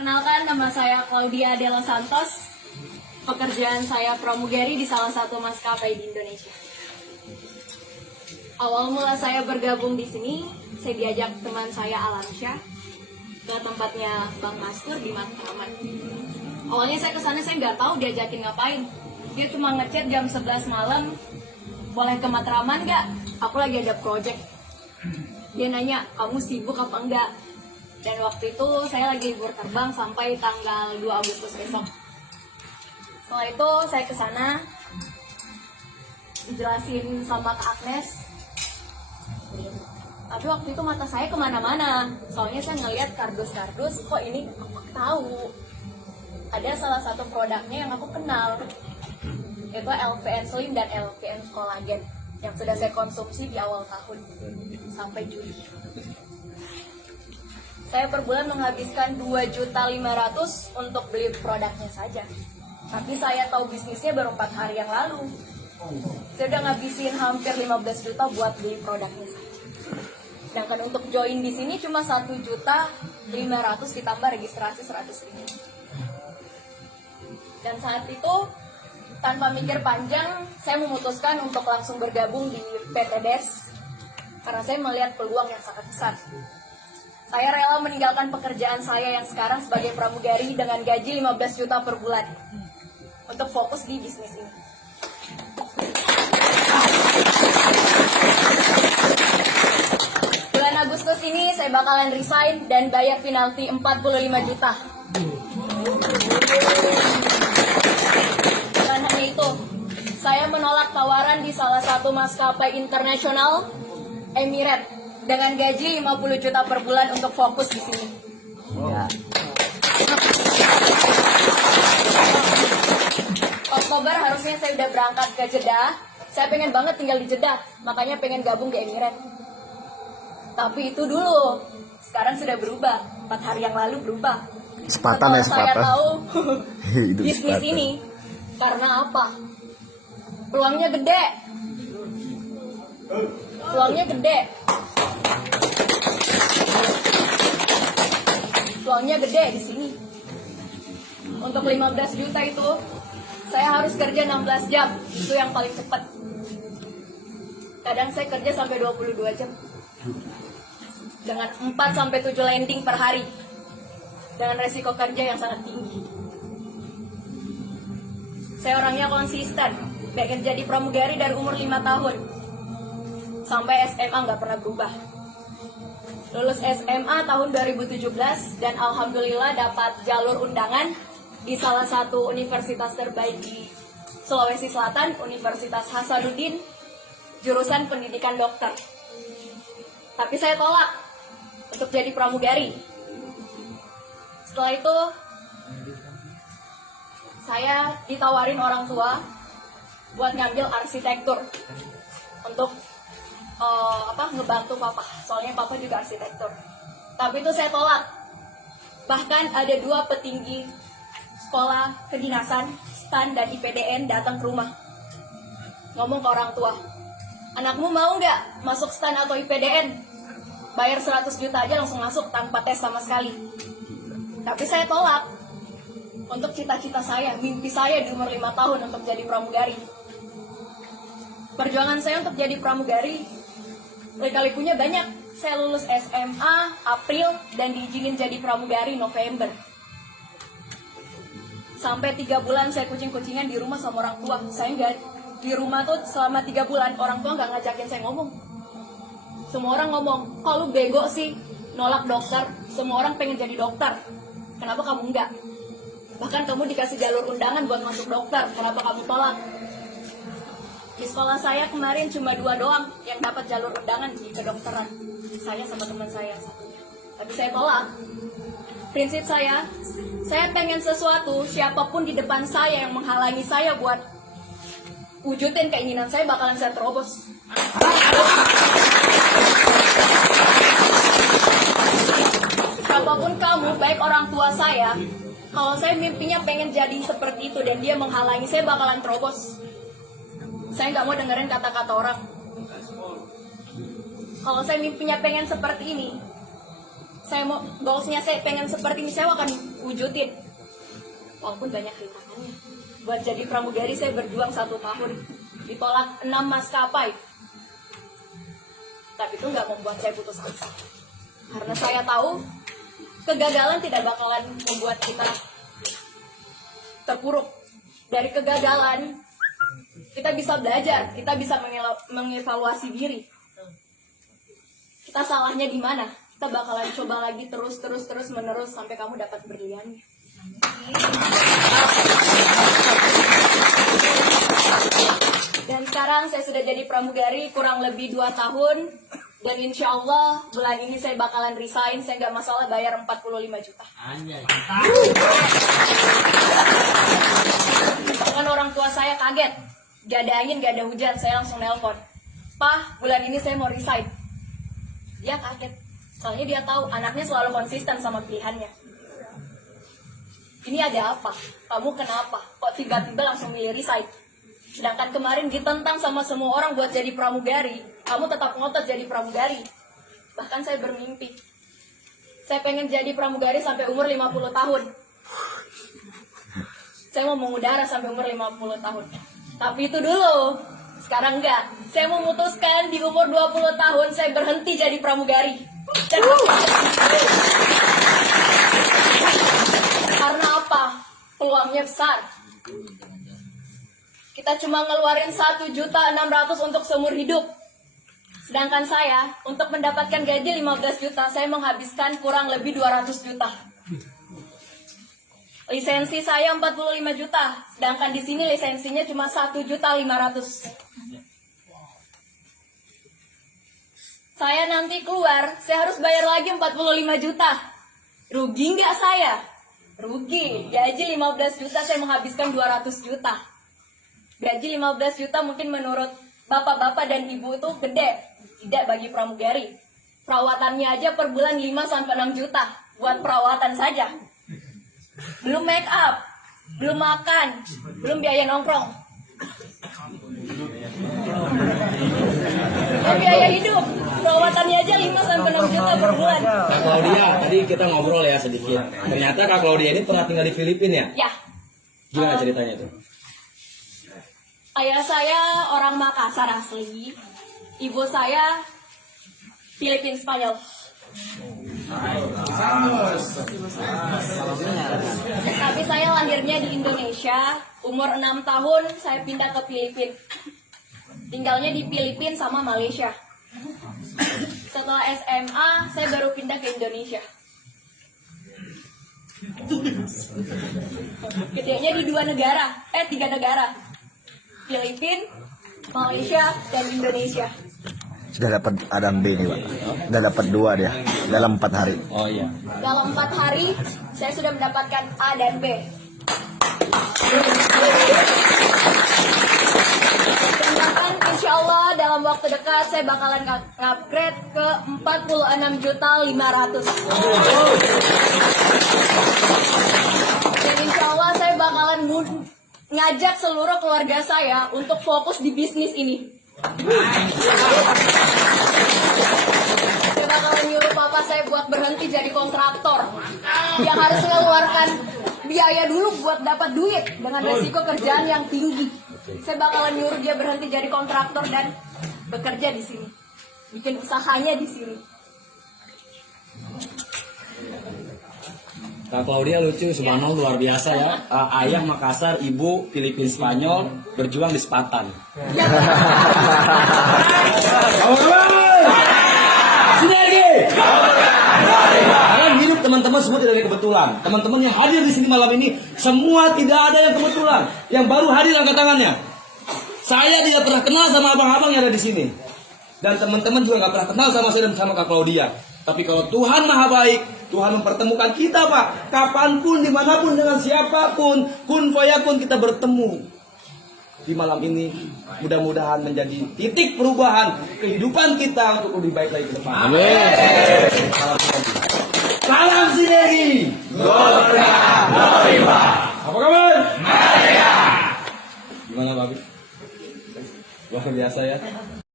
Kenalkan, nama saya Claudia De Los Santos. Pekerjaan saya pramugari di salah satu maskapai di Indonesia. Awal mula saya bergabung di sini, saya diajak teman saya Alamsyah ke tempatnya Bang Mastur di Matraman. Awalnya saya kesana, saya nggak tahu diajakin ngapain. Dia cuma ngechat jam 11 malam, boleh ke Matraman nggak? Aku lagi ada project. Dia nanya, kamu sibuk apa enggak? Dan waktu itu saya lagi libur terbang sampai tanggal 2 Agustus besok. Setelah itu saya ke sana, dijelasin sama Kak Agnes. Tapi waktu itu mata saya kemana-mana. Soalnya saya ngeliat kardus-kardus, kok ini aku tahu. Ada salah satu produknya yang aku kenal, yaitu LVN Slim dan LVN Collagen, yang sudah saya konsumsi di awal tahun sampai Juli. Saya per bulan menghabiskan 2.500.000 untuk beli produknya saja. Tapi saya tahu bisnisnya baru 4 hari yang lalu. Saya udah ngabisin hampir 15 juta buat beli produknya saja. Sedangkan untuk join di sini cuma 1.500.000 ditambah registrasi 100.000. Dan saat itu tanpa mikir panjang, saya memutuskan untuk langsung bergabung di PT DES karena saya melihat peluang yang sangat besar. Saya rela meninggalkan pekerjaan saya yang sekarang sebagai pramugari dengan gaji 15 juta per bulan untuk fokus di bisnis ini. Bulan Agustus ini saya bakalan resign dan bayar penalti 45 juta. Dan hanya itu, saya menolak tawaran di salah satu maskapai internasional, Emirates, dengan gaji 50 juta per bulan untuk fokus di sini. Ya. Oktober harusnya saya udah berangkat ke Jeddah. Saya pengen banget tinggal di Jeddah, makanya pengen gabung di Emirates. Tapi itu dulu, sekarang sudah berubah. 4 hari yang lalu berubah. Sepatan. Saya tahu bisnis ini, karena apa? Peluangnya gede. Peluangnya gede. Peluangnya gede di sini. Untuk 15 juta itu, saya harus kerja 16 jam. Itu yang paling cepat. Kadang saya kerja sampai 22 jam. Dengan 4 sampai 7 landing per hari. Dengan resiko kerja yang sangat tinggi. Saya orangnya konsisten. Pengen jadi pramugari dari umur 5 tahun. Sampai SMA nggak pernah berubah. Lulus SMA tahun 2017 dan alhamdulillah dapat jalur undangan di salah satu universitas terbaik di Sulawesi Selatan, Universitas Hasanuddin, jurusan pendidikan dokter. Tapi saya tolak untuk jadi pramugari. Setelah itu, saya ditawarin orang tua buat ngambil arsitektur untuk ngebantu papa. Soalnya papa juga arsitektur. Tapi itu saya tolak. Bahkan ada 2 petinggi sekolah kedinasan, STAN dan IPDN datang ke rumah. Ngomong ke orang tua, anakmu mau nggak masuk STAN atau IPDN? Bayar 100 juta aja langsung masuk tanpa tes sama sekali. Tapi saya tolak. Untuk cita-cita saya, mimpi saya di umur 5 tahun untuk jadi pramugari. Perjuangan saya untuk jadi pramugari lika-likunya banyak. Saya lulus SMA April dan diizinin jadi pramugari November. Sampai 3 bulan saya kucing-kucingan di rumah sama orang tua. Saya nggak di rumah tuh selama 3 bulan, orang tua nggak ngajakin saya ngomong. Semua orang ngomong, kok lu bego sih nolak dokter, semua orang pengen jadi dokter, kenapa kamu enggak? Bahkan kamu dikasih jalur undangan buat masuk dokter, kenapa kamu tolak? Di sekolah saya kemarin cuma 2 doang yang dapat jalur undangan di kedokteran, saya sama teman saya satunya. Tapi saya tolak. Prinsip saya pengen sesuatu, siapapun di depan saya yang menghalangi saya buat wujudin keinginan saya, bakalan saya terobos. Siapapun kamu, baik orang tua saya, kalau saya mimpinya pengen jadi seperti itu dan dia menghalangi, saya bakalan terobos. Saya nggak mau dengerin kata-kata orang. Kalau saya mimpinya pengen seperti ini, Saya mau goalsnya saya pengen seperti ini, saya akan wujudin. Walaupun banyak rintangannya. Buat jadi pramugari saya berjuang 1 tahun, ditolak 6 maskapai. Tapi itu nggak membuat saya putus asa. Karena saya tahu kegagalan tidak bakalan membuat kita terpuruk. Dari kegagalan kita bisa belajar, kita bisa mengevaluasi diri. Kita salahnya di mana? Kita bakalan coba lagi terus menerus sampai kamu dapat berliannya. Dan sekarang saya sudah jadi pramugari kurang lebih 2 tahun. Dan insya Allah bulan ini saya bakalan resign. Saya nggak masalah bayar 45 juta. Bahkan orang tua saya kaget. Gak ada angin, gak ada hujan. Saya langsung nelpon, "Pak, bulan ini saya mau resign." Dia kaget. Soalnya dia tahu anaknya selalu konsisten sama pilihannya. Ini ada apa? Kamu kenapa? Kok tiba-tiba langsung milih resign? Sedangkan kemarin ditentang sama semua orang buat jadi pramugari, kamu tetap ngotot jadi pramugari. Bahkan saya bermimpi, saya pengen jadi pramugari sampai umur 50 tahun. Saya mau mengudara sampai umur 50 tahun. Tapi itu dulu, sekarang enggak. Saya memutuskan di umur 20 tahun saya berhenti jadi pramugari. Dan karena apa? Peluangnya besar. Kita cuma ngeluarin 1.600.000 untuk seumur hidup. Sedangkan saya, untuk mendapatkan gaji 15 juta, saya menghabiskan kurang lebih 200 juta. Lisensi saya 45 juta, sedangkan di sini lisensinya cuma 1.500.000. Saya nanti keluar, saya harus bayar lagi 45 juta. Rugi nggak saya? Rugi. Gaji 15 juta, saya menghabiskan 200 juta. Gaji 15 juta mungkin menurut bapak-bapak dan ibu itu gede. Tidak bagi pramugari. Perawatannya aja per bulan 5-6 juta. Buat perawatan saja. Belum make up, belum makan, belum biaya nongkrong. Biaya hidup. Perawatannya aja 5-6 juta per bulan. Kak Claudia, tadi kita ngobrol ya sedikit. Ternyata Kak Claudia ini pernah tinggal di Filipina ya? Ya. Gimana ceritanya tuh? Ayah saya orang Makassar asli. Ibu saya Filipin Spanyol. Tapi saya lahirnya di Indonesia. Umur 6 tahun saya pindah ke Filipina. Tinggalnya di Filipina sama Malaysia. Setelah SMA, saya baru pindah ke Indonesia. Gedenya di 3 negara. Filipina, Malaysia, dan Indonesia. Sudah dapat A dan B nih, Pak. Sudah dapat 2 dia dalam 4 hari. Oh iya. Dalam 4 hari, saya sudah mendapatkan A dan B. Sedangkan insya Allah dalam waktu dekat saya bakalan upgrade ke 46.500.000. Dan insya Allah saya bakalan ngajak seluruh keluarga saya untuk fokus di bisnis ini. Saya bakalan nyuruh papa saya buat berhenti jadi kontraktor yang harus mengeluarkan biaya dulu buat dapat duit dengan resiko kerjaan yang tinggi. Saya bakalan nyuruh dia berhenti jadi kontraktor dan bekerja di sini, bikin usahanya di sini. Kak Claudia lucu, subhanallah luar biasa ya. Ayah Makassar, ibu Filipin Spanyol, berjuang di Sepatan. Sinergi. Dalam hidup teman-teman semua tidak ada kebetulan. Teman-teman yang hadir di sini malam ini semua tidak ada yang kebetulan. Yang baru hadir angkat tangannya. Saya tidak pernah kenal sama abang-abang yang ada di sini. Dan teman-teman juga nggak pernah kenal sama saya dan sama Kak Claudia. Tapi kalau Tuhan maha baik, Tuhan mempertemukan kita, Pak. Kapanpun, dimanapun, dengan siapapun, kun fayakun kita bertemu. Di malam ini, mudah-mudahan menjadi titik perubahan kehidupan kita untuk lebih baik lagi ke depan. Amin. Salam sinergi. Apa kabar? Gimana, Pak? Luar biasa ya.